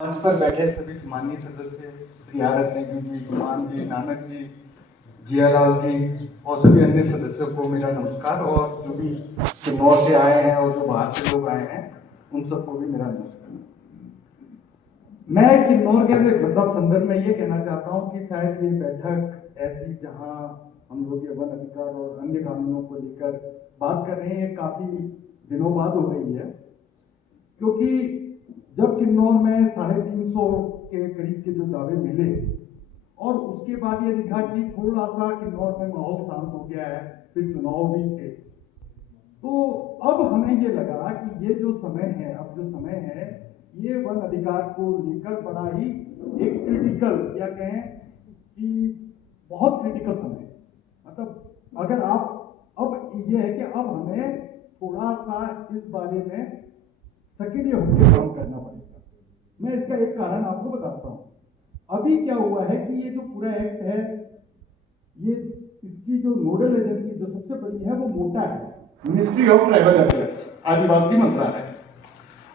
मंच पर बैठे सभी सम्मानीय सदस्य श्री आर एस नेगी जी, गुमान जी, नानक जी, जियालाल जी और सभी अन्य सदस्यों को मेरा नमस्कार। और जो भी किन्नौर से आए हैं और जो बाहर से लोग आए हैं उन सबको भी मेरा नमस्कार। मैं किन्नौर के मतलब संदर्भ में ये कहना चाहता हूँ कि शायद ये बैठक ऐसी जहाँ हम लोग ये वन अधिकार और अन्य कानूनों को लेकर बात कर रहे हैं, काफी दिनों बाद हो रही है। क्योंकि जब किन्नौर में 350 के करीब के जो दावे मिले और उसके बाद ये दिखा कि थोड़ा सा किन्नौर में माहौल शांत हो गया है, फिर चुनाव भी थे, तो अब हमें ये लगा कि ये जो समय है, अब जो समय है, ये वन अधिकार को लेकर बड़ा ही एक क्रिटिकल या कहें कि बहुत क्रिटिकल समय है। मतलब अगर आप अब ये है कि अब हमें थोड़ा सा इस बारे में सक्रिय होकर काम करना पड़ेगा। मैं इसका एक कारण आपको बताता हूं। अभी क्या हुआ है कि ये जो पूरा एक्ट है, ये इसकी जो नोडल एजेंसी जो सबसे बड़ी है वो मोटा है, मिनिस्ट्री ऑफ ट्राइबल अफेयर्स, आदिवासी मंत्रालय।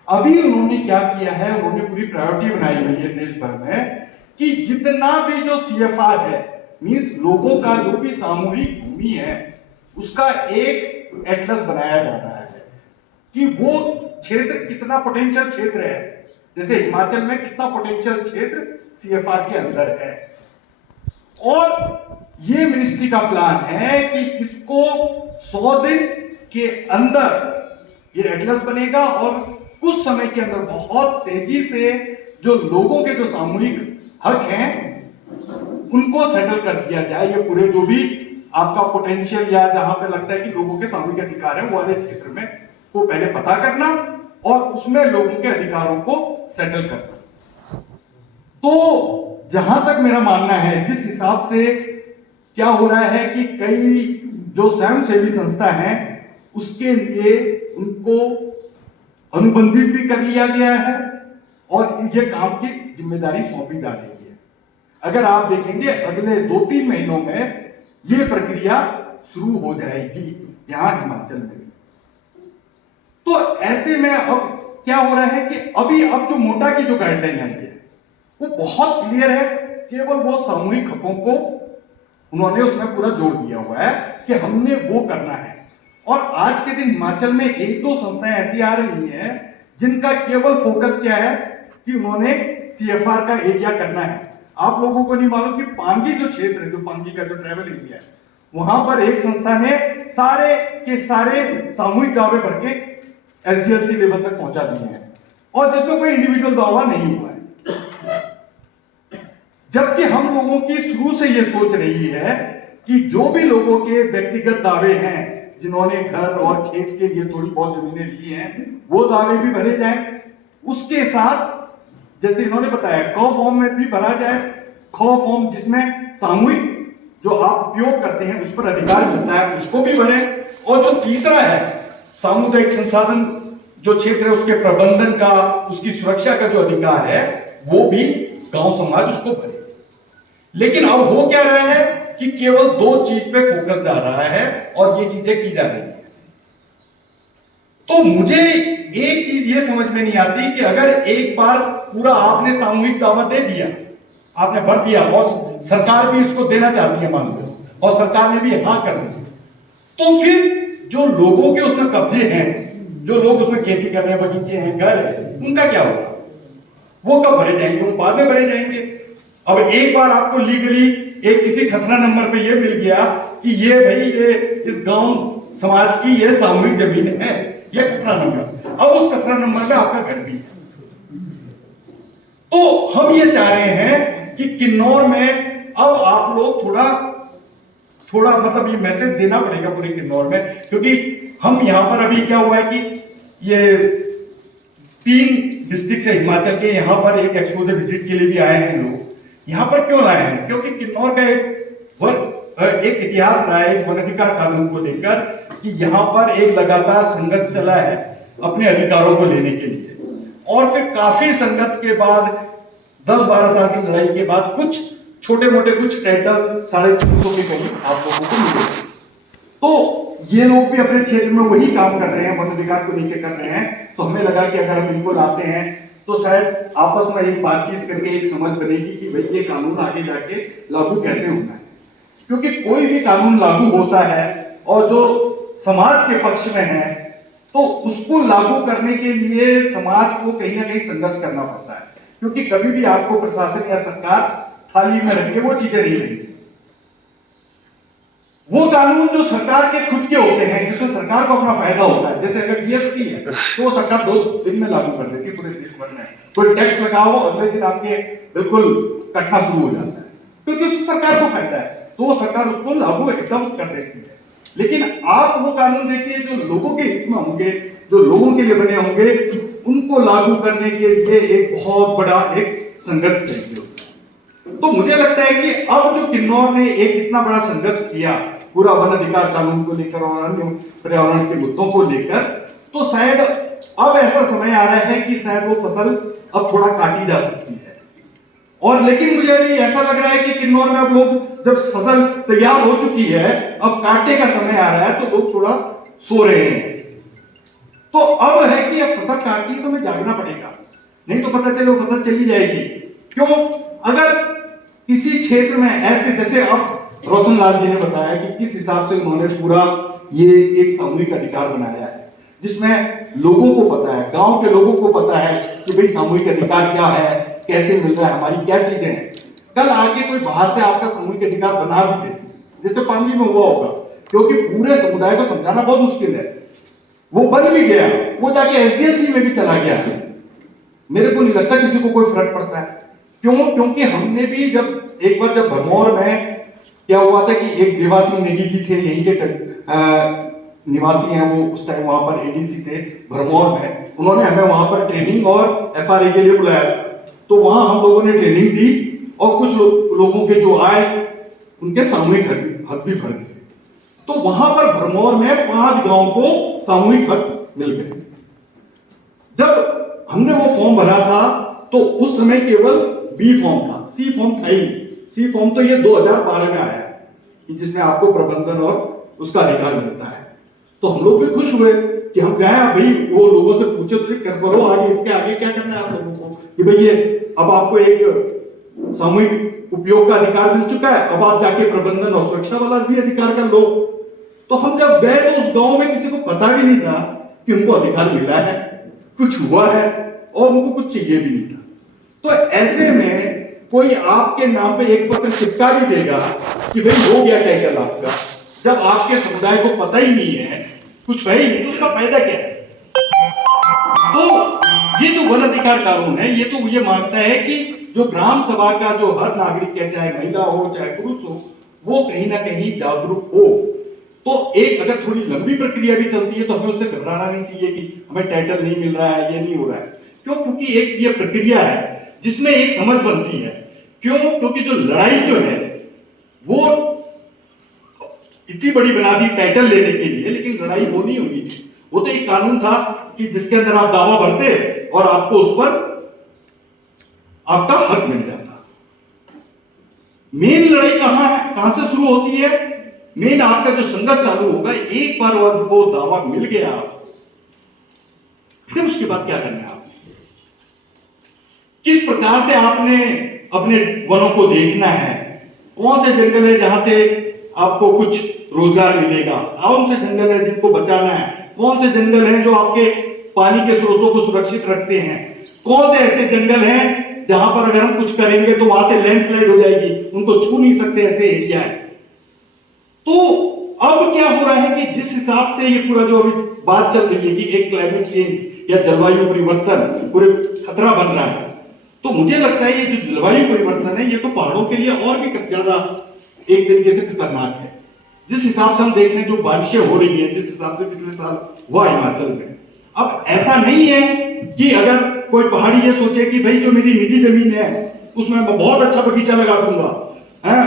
अभी उन्होंने क्या किया है, उन्होंने पूरी प्रायोरिटी बनाई हुई है देश भर में कि जितना भी जो सीएफआर है, मींस लोगों का जो भी सामूहिक भूमि है, उसका एक एटलस बनाया जा रहा है कि वो क्षेत्र कितना पोटेंशियल क्षेत्र है। जैसे हिमाचल में कितना पोटेंशियल क्षेत्र सीएफआर के अंदर है, और ये मिनिस्ट्री का प्लान है कि इसको 100 दिन के अंदर ये एटलस बनेगा और कुछ समय के अंदर बहुत तेजी से जो लोगों के जो सामूहिक हक हैं उनको सेटल कर दिया जाए। ये पूरे जो भी आपका पोटेंशियल या जहां पे लगता है कि लोगों के सामूहिक अधिकार है वो वाले क्षेत्र में को पहले पता करना और उसमें लोगों के अधिकारों को सेटल करना। तो जहां तक मेरा मानना है, जिस हिसाब से क्या हो रहा है कि कई जो स्वयंसेवी संस्था हैं उसके लिए उनको अनुबंधित भी कर लिया गया है और ये काम की जिम्मेदारी सौंपी जा रही है। अगर आप देखेंगे अगले 2-3 महीनों में ये प्रक्रिया शुरू हो जाएगी यहां हिमाचल में। तो ऐसे में अब क्या हो रहा है कि अब जो मोटा की जो गाइडलाइन है वो बहुत क्लियर है, केवल वो सामूहिक हकों को उन्होंने उसमें पूरा जोड़ दिया हुआ है कि हमने वो करना है। और आज के दिन हिमाचल में 1-2 संस्थाएं ऐसी आ रही हैं जिनका केवल फोकस क्या है कि उन्होंने सीएफआर का एरिया करना है। आप लोगों को नहीं मालूम कि पांगी जो क्षेत्र है, जो पांगी का जो ट्राइबल एरिया है, वहां पर एक संस्था ने सारे के सारे सामूहिक दावे भर के एसडीएलसी लेवल तक पहुंचा दिए हैं और जिसमें कोई इंडिविजुअल दावा नहीं हुआ है। जबकि हम लोगों की शुरू से यह सोच रही है कि जो भी लोगों के व्यक्तिगत दावे हैं, जिन्होंने घर और खेत के लिए थोड़ी बहुत जमीनें ली हैं, वो दावे भी भरे जाएं। उसके साथ जैसे इन्होंने बताया क फॉर्म में भी भरा जाए, ख फॉर्म जिसमें सामूहिक जो आप उपयोग करते हैं उस पर अधिकार मिलता है, उसको भी भरे। और जो तीसरा है सामुदायिक संसाधन जो क्षेत्र है उसके प्रबंधन का, उसकी सुरक्षा का जो अधिकार है, वो भी गांव समाज उसको भरे। लेकिन अब हो क्या रहा है कि केवल 2 चीज पे फोकस जा रहा है और ये चीजें की जा रही है। तो मुझे एक चीज ये समझ में नहीं आती कि अगर एक बार पूरा आपने सामूहिक दावा दे दिया, आपने भर दिया और सरकार भी इसको देना चाहती है मान लो, और सरकार ने भी हाँ कर दी, तो फिर जो लोगों के उसमें कब्जे हैं, जो लोग उसमें खेती कर रहे हैं, बगीचे हैं, घर है, उनका क्या होगा? वो कब भरे जाएंगे? वो बाद में भरे जाएंगे। अब एक बार आपको लीगली एक किसी खसरा नंबर पे ये मिल गया कि ये भाई ये इस गांव समाज की ये सामूहिक जमीन है, ये खसरा नंबर, अब उस खसरा नंबर में आपका घर भी है। तो हम ये चाह रहे हैं कि किन्नौर में अब आप लोग थोड़ा मतलब ये मैसेज देना पड़ेगा पूरे किन्नौर में, क्योंकि हम यहां पर अभी क्या हुआ है कि ये 3 डिस्ट्रिक्ट से हिमाचल के यहां पर एक एक्सपोजर विजिट के लिए भी आए हैं लोग। यहां पर क्यों आए हैं? क्योंकि किन्नौर का एक इतिहास रहा है वन अधिकार कानून को लेकर कि यहां पर एक लगातार संघर्ष चला है अपने अधिकारों को लेने के लिए, और फिर काफी संघर्ष के बाद 10-12 साल की लड़ाई के बाद कुछ छोटे मोटे कुछ टाइटल 350 के करीब आप लोगों को मिले। तो ये लोग भी अपने क्षेत्र में वही काम कर रहे हैं, वन अधिकार को नीचे कर रहे हैं। तो हमें लगा कि अगर हम इनको लाते हैं तो शायद आपस में एक बातचीत करके एक समझ बनेगी कि भाई ये कानून आगे जाके लागू कैसे होना है। क्योंकि कोई भी कानून लागू होता है और जो समाज के पक्ष में है तो उसको लागू करने के लिए समाज को कहीं ना कहीं संघर्ष करना पड़ता है, क्योंकि कभी भी आपको प्रशासन या सरकार थाली में रख के वो चीजें नहीं देगी। वो कानून जो सरकार के खुद के होते हैं, जिसमें सरकार को अपना फायदा होता है, जैसे अगर जीएसटी है तो वो सरकार 2 दिन में लागू कर देती है पूरे देश भर में। कोई टैक्स लगाओ, अगले दिन आपके बिल्कुल कटना शुरू हो जाता है, क्योंकि उससे सरकार को फायदा है, तो वो सरकार उसको लागू एकदम कर देती है। लेकिन आप वो कानून देखिए जो लोगों के हित में होंगे, जो लोगों के लिए बने होंगे, उनको लागू करने के लिए एक बहुत बड़ा एक संघर्ष चाहिए होता है। तो मुझे लगता है कि अब जो किन्नौर ने एक इतना बड़ा संघर्ष किया पूरा वन अधिकार कानून को लेकर और अन्य पर्यावरण के मुद्दों को लेकर, तो शायद अब ऐसा समय आ रहा है कि शायद वो फसल अब थोड़ा काटी जा सकती है। और लेकिन मुझे भी ऐसा लग रहा है कि किन्नौर में अब लोग जब फसल तैयार हो चुकी है, अब काटने का समय आ रहा है, तो लोग थोड़ा सो रहे हैं। तो अब है कि अब फसल काटनी तो हमें जागना पड़ेगा, नहीं तो पता चले वो फसल चली जाएगी। क्यों? अगर किसी क्षेत्र में ऐसे, जैसे अब रोशन लाल जी ने बताया कि किस हिसाब से उन्होंने पूरा ये एक सामूहिक अधिकार बनाया है, जिसमें लोगों को पता है, गांव के लोगों को पता है कि भाई सामूहिक अधिकार क्या है, कैसे मिल रहा है, हमारी क्या चीजें हैं। कल आके कोई बाहर से आपका सामूहिक अधिकार बना भी दे, जैसे पांगी में हुआ होगा, क्योंकि पूरे समुदाय को समझाना बहुत मुश्किल है, वो बन भी गया, वो जाके एसडीएलसी में भी चला गया। मेरे को नहीं लगता किसी को कोई फर्क पड़ता है। क्यों? क्योंकि हमने भी जब एक बार जब भरमौर में क्या हुआ था कि एक देवासी नेगी जी थे, यहीं के निवासी हैं वो, उस टाइम वहां पर एडीसी थे भरमौर में, उन्होंने हमें वहां पर ट्रेनिंग और एफआरए के लिए बुलाया था। तो वहां हम लोगों ने ट्रेनिंग दी और कुछ लोगों के जो आए उनके सामूहिक हक भी भर दिए। तो वहां पर भरमौर में 5 गांव को सामूहिक हक मिल गए। जब हमने वो फॉर्म भरा था तो उस समय केवल बी फॉर्म था, सी फॉर्म था ही नहीं। सी फॉर्म तो ये 2012 में आया है कि जिसमें आपको प्रबंधन और उसका अधिकार मिलता है। तो हम लोग भी खुश हुए कि हम गए, भाई वो लोगों से पूछे तो कर करो आगे, इसके आगे क्या करना है आप लोगों को, कि भाई ये अब आपको एक सामूहिक उपयोग का अधिकार मिल चुका है, अब आप जाके प्रबंधन और सुरक्षा वाला भी अधिकार कर लो। तो हम जब गए तो उस गांव में किसी को पता भी नहीं था कि उनको अधिकार मिला है, कुछ हुआ है और उनको कुछ चाहिए भी नहीं था। तो ऐसे में कोई आपके नाम पे एक पत्र चिपका भी देगा कि भाई हो गया टाइटल आपका, जब आपके समुदाय को पता ही नहीं है, कुछ है ही नहीं, तो उसका फायदा क्या है? तो ये जो वन अधिकार कानून है, ये तो ये मानता है कि जो ग्राम सभा का जो हर नागरिक है, चाहे महिला हो चाहे पुरुष हो, वो कहीं ना कहीं जागरूक हो। तो एक अगर थोड़ी लंबी प्रक्रिया भी चलती है तो हमें उससे घबराना नहीं चाहिए कि हमें टाइटल नहीं मिल रहा है, ये नहीं हो रहा है। क्यों? क्योंकि एक ये प्रक्रिया है जिसमें एक समझ बनती है। क्यों? क्योंकि जो लड़ाई जो है वो इतनी बड़ी बना दी टाइटल लेने के लिए, लेकिन लड़ाई वो नहीं होनी थी। वो तो एक कानून था कि जिसके अंदर आप दावा भरते और आपको उस पर आपका हक मिल जाता। मेन लड़ाई कहां है, कहां से शुरू होती है? मेन आपका जो संघर्ष चालू होगा, एक बार वो दावा मिल गया, फिर उसके बाद क्या करना है आपने, किस प्रकार से आपने अपने वनों को देखना है, कौन से जंगल है जहां से आपको कुछ रोजगार मिलेगा, कौन से जंगल है जिनको बचाना है, कौन से जंगल हैं जो आपके पानी के स्रोतों को सुरक्षित रखते हैं, कौन से ऐसे जंगल हैं जहां पर अगर हम कुछ करेंगे तो वहां से लैंडस्लाइड हो जाएगी, उनको छू नहीं सकते, ऐसे एरिया है। तो अब क्या हो रहा है कि जिस हिसाब से ये पूरा जो अभी बात चल रही है कि एक क्लाइमेट चेंज या जलवायु परिवर्तन पूरे खतरा बन रहा है, तो मुझे लगता है ये जो जलवायु परिवर्तन है ये तो पहाड़ों के लिए और भी ज्यादा एक तरीके से खतरनाक है। जिस हिसाब से हम देख रहे हैं जो बारिशें हो रही है, जिस हिसाब से पिछले साल हुआ हिमाचल में, अब ऐसा नहीं है कि अगर कोई पहाड़ी ये सोचे कि भाई जो मेरी निजी जमीन है उसमें मैं बहुत अच्छा बगीचा लगा दूंगा,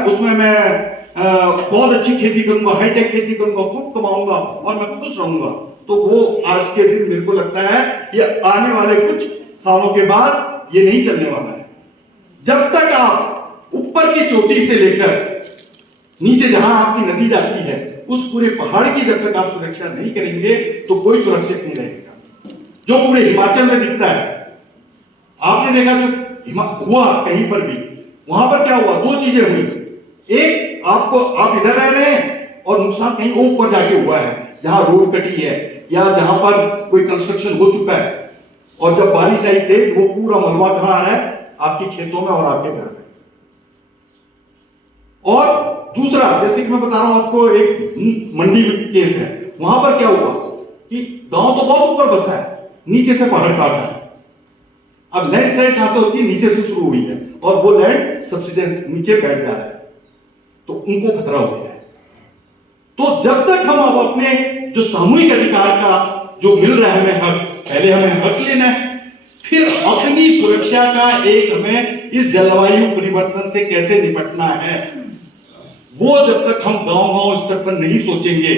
उसमें मैं बहुत अच्छी खेती करूंगा, हाईटेक खेती करूंगा, खूब कमाऊंगा और मैं खुश रहूंगा, तो वो आज के दिन मेरे को लगता है कि आने वाले कुछ सालों के बाद ये नहीं चलने वाला है। जब तक आप ऊपर की चोटी से लेकर नीचे जहां आपकी नदी जाती है उस पूरे पहाड़ की जब तक आप सुरक्षा नहीं करेंगे तो कोई सुरक्षित नहीं रहेगा। जो पूरे हिमाचल में दिखता है आपने देखा जो हुआ कहीं पर भी, वहां पर क्या हुआ, दो चीजें हुई। एक, आपको आप इधर रह रहे हैं और नुकसान कहीं ऊपर जाके हुआ है, जहां रोड कटी है या जहां पर कोई कंस्ट्रक्शन हो चुका है, और जब बारिश आई तेज, वो पूरा मलबा कहां आ रहा है, आपके खेतों में और आपके घर में। और दूसरा, जैसे कि मैं बता रहा हूं आपको, एक मंडी केस है, वहां पर क्या हुआ कि गांव तो बहुत ऊपर बसा है, नीचे से पहाड़ काटा है। अब लैंडस्लाइड कहां से होती है, नीचे से शुरू हुई है, और वो लैंड सब्सिडेंस नीचे बैठ जा रहा है, तो उनको खतरा हो गया है। तो जब तक हम अब अपने जो सामूहिक अधिकार का जो मिल रहा है हमें हक, पहले हमें हक लेना है, फिर अपनी सुरक्षा का एक हमें इस जलवायु परिवर्तन से कैसे निपटना है, वो जब तक हम गांव-गांव स्तर पर नहीं सोचेंगे,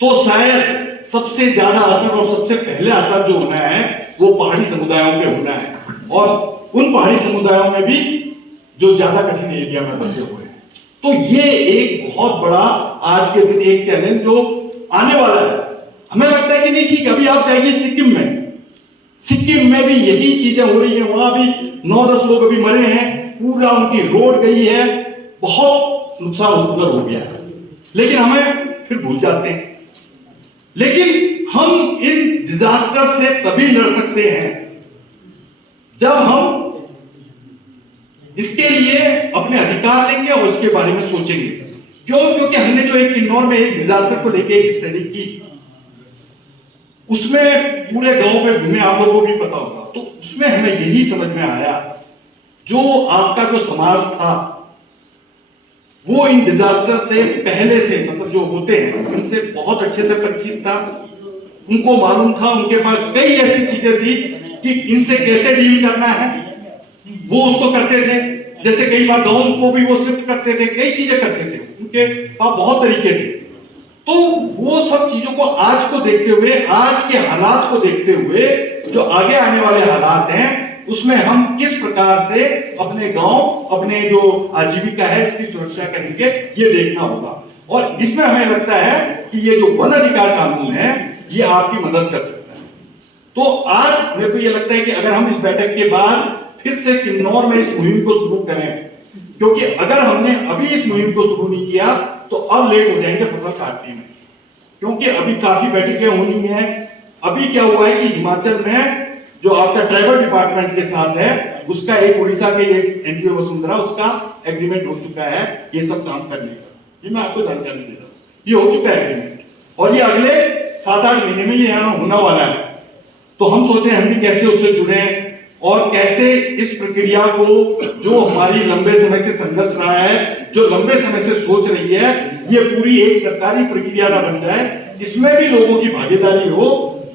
तो शायद सबसे ज्यादा असर और सबसे पहले असर जो होना है वो पहाड़ी समुदायों पे होना है, और उन पहाड़ी समुदायों में भी जो ज्यादा कठिन एरिया में बसे हुए हैं। तो ये एक बहुत बड़ा आज के दिन एक चैलेंज जो आने वाला है। हमें लगता है कि नहीं ठीक है, अभी आप जाइए सिक्किम में भी यही चीजें हो रही है, वहां भी 9-10 लोग अभी मरे हैं, पूरा उनकी रोड गई है, बहुत नुकसान उधर हो गया है, लेकिन हमें फिर भूल जाते हैं। लेकिन हम इन डिजास्टर से तभी लड़ सकते हैं जब हम इसके लिए अपने अधिकार लेंगे और इसके बारे में सोचेंगे। क्यों? क्योंकि हमने जो एक किन्नौर में एक डिजास्टर को लेके एक स्टडी की, उसमें पूरे गांव में घूमे, आप लोगों को भी पता होगा, तो उसमें हमें यही समझ में आया, जो आपका जो समाज था वो इन डिजास्टर से पहले से, मतलब जो होते हैं उनसे बहुत अच्छे से परिचित था, उनको मालूम था, उनके पास कई ऐसी चीजें थी कि इनसे कैसे डील करना है, वो उसको करते थे। जैसे कई बार गांव को भी वो शिफ्ट करते थे, कई चीजें करते थे, उनके पास बहुत तरीके थे। तो वो सब चीजों को आज को देखते हुए, आज के हालात को देखते हुए, जो आगे आने वाले हालात हैं उसमें हम किस प्रकार से अपने गांव, अपने जो आजीविका है इसकी सुरक्षा करेंगे, ये देखना होगा। और इसमें हमें लगता है कि ये जो वन अधिकार कानून है ये आपकी मदद कर सकता है। तो आज मेरे को ये लगता है कि अगर हम इस बैठक के बाद फिर से किन्नौर में इस मुहिम को शुरू करें, क्योंकि अगर हमने अभी इस मुहिम को शुरू नहीं किया तो अब लेट हो जाएंगे फसल काटने में, क्योंकि अभी काफी बैठकें होनी है। अभी क्या हुआ है कि हिमाचल में जो आपका ट्राइबल डिपार्टमेंट के साथ है, उसका एक उड़ीसा के एक एनपीओ वसुंधरा, उसका एग्रीमेंट हो चुका है ये सब काम करने का। ये मैं आपको जानकारी दे रहा हूं, ये हो चुका है एग्रीमेंट, और ये अगले 7-8 महीने में ये यहाँ होने वाला है। तो हम सोच रहे हैं हम भी कैसे उससे जुड़े और कैसे इस प्रक्रिया को, जो हमारी लंबे समय से संघर्ष रहा है, जो लंबे समय से सोच रही है, ये पूरी एक सरकारी प्रक्रिया ना बन जाए, इसमें भी लोगों की भागीदारी हो,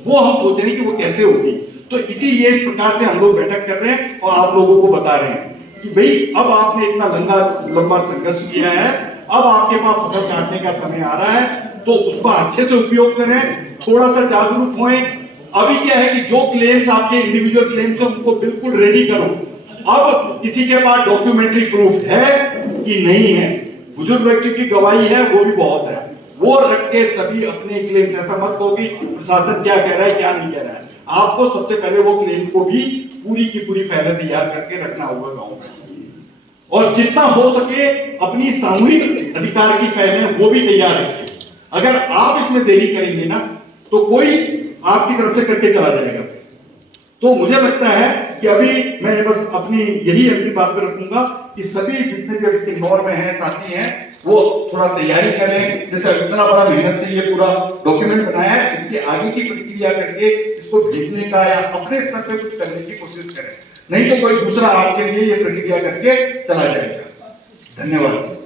वो हम सोच रहे हैं कि वो कैसे होगी। तो इसीलिए इस प्रकार से हम लोग बैठक कर रहे हैं और आप लोगों को बता रहे हैं कि भाई अब आपने इतना लंबा संघर्ष किया है, अब आपके पास फसल काटने का समय आ रहा है, तो उसका अच्छे से उपयोग करें, थोड़ा सा जागरूक होएं। अभी क्या है कि जो क्लेम्स आपके इंडिविजुअल क्लेम्स हैं उनको बिल्कुल रेडी करो। अब किसी के पास डॉक्यूमेंट्री प्रूफ है कि नहीं है, बुजुर्ग व्यक्ति की गवाही है वो भी बहुत है, वो रख के सभी अपने क्लेम्स, ऐसा मत कहो कि प्रशासन क्या कह रहा है क्या नहीं कह रहा है, आपको सबसे पहले वो क्लेम को भी पूरी की पूरी फाइलें तैयार करके रखना होगा गांव में, और जितना हो सके अपनी सामूहिक अधिकार की फाइलें वो भी तैयार रखें। अगर आप इसमें देरी करेंगे ना तो कोई आपकी तरफ से करके चला जाएगा। तो मुझे लगता है कि अभी मैं बस अपनी यही बात पर रखूंगा कि सभी जितने भी अभी किन्नौर में हैं साथी हैं वो थोड़ा तैयारी करें। जैसे इतना बड़ा मेहनत से ये पूरा डॉक्यूमेंट बनाया है, इसके आगे की प्रक्रिया करके इसको भेजने का या अपने स्तर पे कुछ करने की कोशिश करें, नहीं तो कोई दूसरा आपके लिए ये प्रक्रिया करके चला जाएगा। धन्यवाद।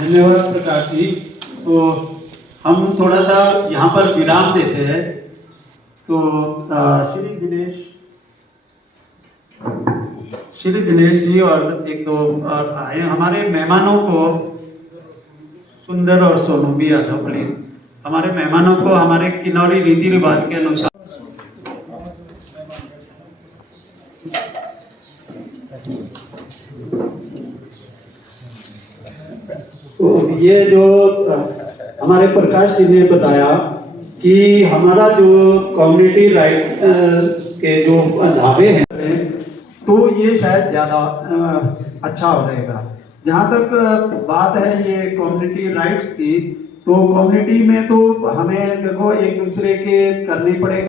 धन्यवाद प्रकाश जी। तो हम थोड़ा सा यहाँ पर विराम देते हैं। तो श्री दिनेश जी और एक दो और आए, हमारे मेहमानों को सुंदर और सोनू भी यादव प्लीज, हमारे मेहमानों को हमारे किन्नौरी रीति रिवाज के अनुसार तो ये जो हमारे प्रकाश जी ने बताया कि हमारा जो कम्युनिटी राइट के जो ढाबे हैं तो ये शायद ज़्यादा अच्छा हो रहेगा। जहाँ तक बात है ये कम्युनिटी राइट्स की, तो कम्युनिटी में तो हमें देखो एक दूसरे के करनी पड़ेगी।